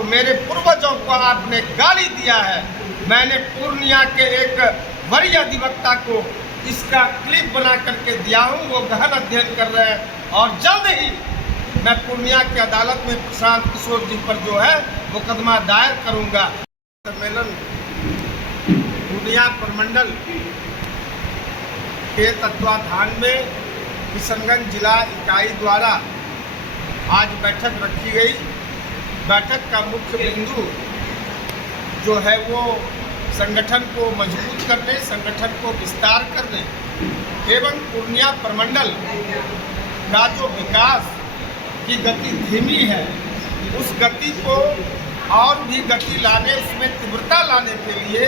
तो मेरे पूर्वजों को आपने गाली दिया है। मैंने पूर्णिया के एक वरीय अधिवक्ता को इसका क्लिप बना करके दिया हूँ, वो गहन अध्ययन कर रहे हैं और जल्द ही मैं पूर्णिया की अदालत में प्रशांत किशोर जी पर जो है मुकदमा दायर करूँगा। सम्मेलन पूर्णिया प्रमंडल के तत्वाधान में किशनगंज जिला इकाई द्वारा आज बैठक रखी गई। बैठक का मुख्य बिंदु जो है वो संगठन को मजबूत करने, संगठन को विस्तार करने एवं पूर्णिया प्रमंडल का जो विकास की गति धीमी है उस गति को और भी गति लाने, उसमें तीव्रता लाने के लिए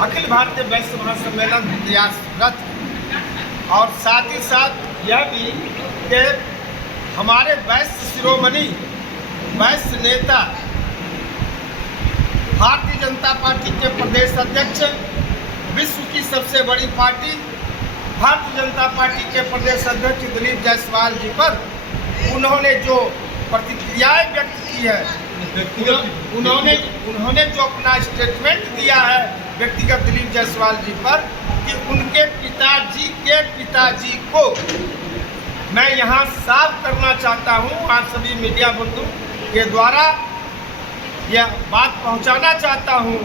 अखिल भारतीय वैश्य महासम्मेलन प्रयासरत है। और साथ ही साथ यह भी कि हमारे वैश्य शिरोमणि वैश्य नेता भारतीय जनता पार्टी के प्रदेश अध्यक्ष, विश्व की सबसे बड़ी पार्टी भारतीय जनता पार्टी के प्रदेश अध्यक्ष दिलीप जायसवाल जी पर उन्होंने जो प्रतिक्रियाएं व्यक्त की है, उन्होंने जो अपना स्टेटमेंट दिया है व्यक्तिगत दिलीप जायसवाल जी पर कि उनके पिताजी को मैं यहाँ साफ करना चाहता हूँ, आप सभी मीडिया बंधु के द्वारा यह बात पहुँचाना चाहता हूँ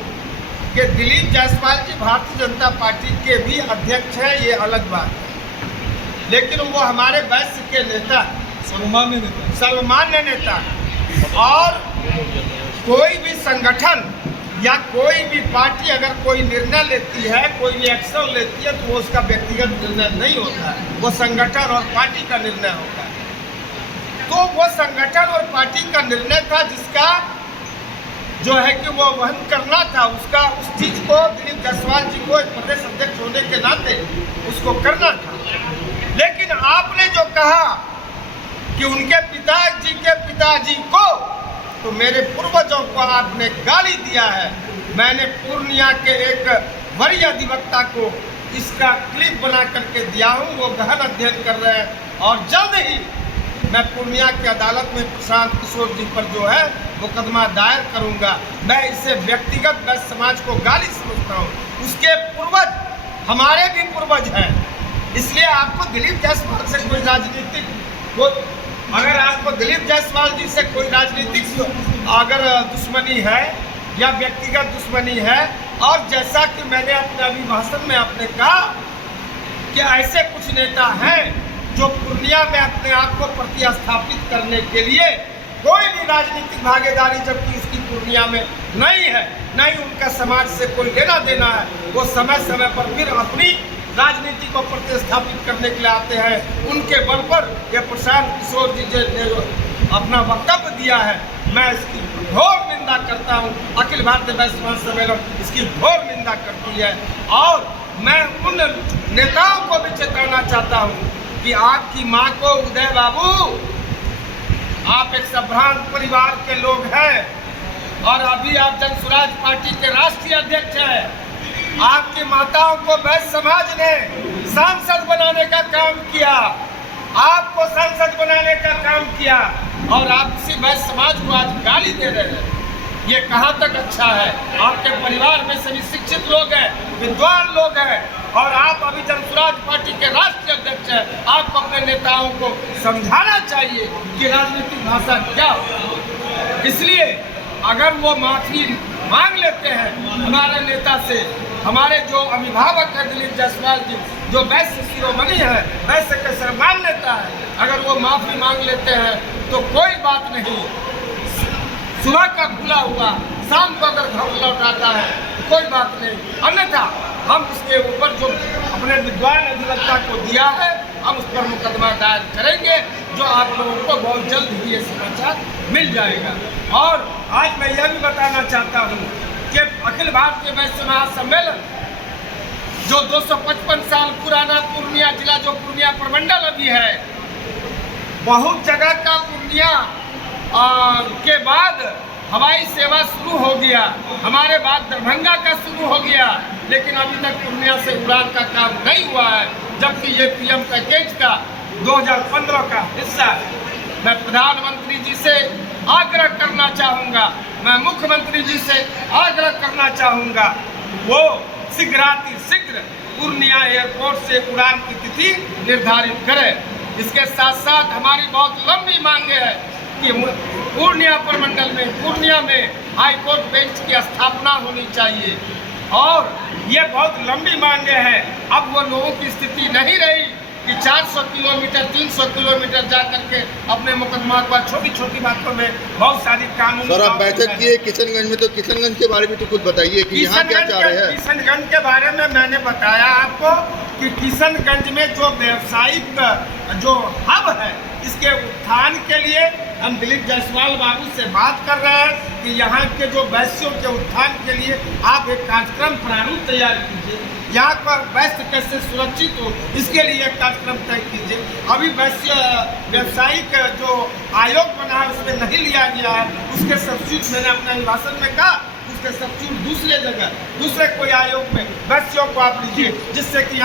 कि दिलीप जायसवाल जी भारतीय जनता पार्टी के भी अध्यक्ष हैं, ये अलग बात है, लेकिन वो हमारे वैश्य के नेता, सर्वमान्य नेता। और कोई भी संगठन या कोई भी पार्टी अगर कोई निर्णय लेती है, कोई भी एक्शन लेती है, तो वो उसका व्यक्तिगत निर्णय नहीं होता है, वो संगठन और पार्टी का निर्णय होता है। तो वो संगठन और पार्टी का निर्णय था जिसका जो है कि वो वहन करना था, उसका उस चीज़ को दिलीप जायसवाल जी को एक प्रदेश अध्यक्ष होने के नाते उसको करना था। लेकिन आपने जो कहा कि उनके पिताजी को, तो मेरे पूर्वजों को आपने गाली दिया है। मैंने पूर्णिया के एक वरीय अधिवक्ता को इसका क्लिप बना करके दिया हूँ, वो गहन अध्ययन कर रहे हैं और जल्द ही मैं पूर्णिया की अदालत में प्रशांत किशोर जी पर जो है मुकदमा दायर करूँगा। मैं इसे व्यक्तिगत वैश्य समाज को गाली समझता हूँ। उसके पूर्वज हमारे भी पूर्वज हैं, इसलिए आपको दिलीप जायसवाल से कोई राजनीतिक, अगर आपको दिलीप जायसवाल जी से कोई राजनीतिक अगर दुश्मनी है या व्यक्तिगत दुश्मनी है, और जैसा कि मैंने अपने अभिभाषण में आपने कहा कि ऐसे कुछ नेता हैं जो पूर्णिया में अपने आप को प्रतिस्थापित करने के लिए कोई भी राजनीतिक भागीदारी जबकि उसकी पूर्णिया में नहीं है, नहीं उनका समाज से कोई लेना देना है, वो समय समय पर फिर अपनी राजनीति को प्रतिस्थापित करने के लिए आते हैं। उनके बल पर यह प्रशांत किशोर जी ने अपना वक्तव्य दिया है, मैं इसकी घोर निंदा करता हूं। अखिल भारतीय वैश्य महासम्मेलन इसकी घोर निंदा करती है और मैं उन नेताओं को भी चेताना चाहता हूं कि आपकी मां को, उदय बाबू, आप एक संभ्रांत परिवार के लोग हैं और अभी आप जन स्वराज पार्टी के राष्ट्रीय अध्यक्ष हैं। आपकी माताओं को वैश्य समाज ने सांसद बनाने का काम किया, आपको सांसद बनाने का काम किया और आप इसी वैश्य समाज को आज गाली दे रहे हैं। ये कहाँ तक अच्छा है? आपके परिवार में सभी शिक्षित लोग हैं, विद्वान लोग हैं और आप अभी जन स्वराज पार्टी के राष्ट्रीय अध्यक्ष हैं। आपको अपने नेताओं को समझाना चाहिए कि राजनीतिक भाषा क्या हो। इसलिए अगर वो माफी मांग लेते हैं हमारे नेता से, हमारे जो अभिभावक है दिलीप जायसवाल जी, जो वैश्य शिरोमणि है, वैश्य के सर्वमान्य नेता है, अगर वो माफी मांग लेते हैं तो कोई बात नहीं। सुबह का खुला हुआ शाम को अगर घर लौट आता है कोई बात नहीं, अन्यथा हम उसके ऊपर जो अपने विद्वान अधिवक्ता को दिया है हम उस पर मुकदमा दायर करेंगे, जो आप लोगों को बहुत जल्द ही ये समाचार मिल जाएगा। और आज मैं यह भी बताना चाहता हूँ कि अखिल भारतीय वैश्य महासम्मेलन जो 255 साल पुराना पूर्णिया जिला, जो पूर्णिया प्रमंडल अभी है, बहुत जगह का पूर्णिया के बाद हवाई सेवा शुरू हो गया, हमारे बाद दरभंगा का शुरू हो गया, लेकिन अभी तक पूर्णिया से उड़ान का काम नहीं हुआ है, जबकि ये पीएम पैकेज का 2015 का हिस्सा है। मैं प्रधानमंत्री जी से आग्रह करना चाहूँगा, मैं मुख्यमंत्री जी से आग्रह करना चाहूँगा, वो शीघ्रातिशीघ्र पूर्णिया एयरपोर्ट से उड़ान की तिथि निर्धारित करें। इसके साथ साथ हमारी बहुत लंबी मांगे है कि पूर्णिया प्रमंडल में, पूर्णिया में हाईकोर्ट बेंच की स्थापना होनी चाहिए। और ये बहुत लंबी मांगे हैं। अब वो लोगों की स्थिति नहीं रही कि 400 किलोमीटर 300 किलोमीटर जा करके अपने मुकदमा पर छोटी छोटी बातों में बहुत सारी कानून। सर, आप बैठक किए किशनगंज में, तो किशनगंज के बारे में तो कुछ बताइए कि यहाँ क्या चाह रहे हैं। किशनगंज के बारे में मैंने बताया आपको कि किशनगंज में जो व्यावसायिक जो हब है, इसके उत्थान के लिए हम दिलीप जायसवाल बाबू से बात कर रहे हैं कि यहाँ के जो वैश्यों के उत्थान के लिए आप एक कार्यक्रम प्रारूप तैयार कीजिए। यहाँ पर वैश्य कैसे सुरक्षित हो, इसके लिए एक कार्यक्रम तय कीजिए। अभी वैश्य व्यावसायिक जो आयोग बना है उसमें नहीं लिया गया है, उसके सब्सिट्यूट मैंने अपने भाषण में कहा, उसके सब्सिट्यूट दूसरे जगह दूसरे कोई आयोग में वैश्यों को आप लीजिए, जिससे कि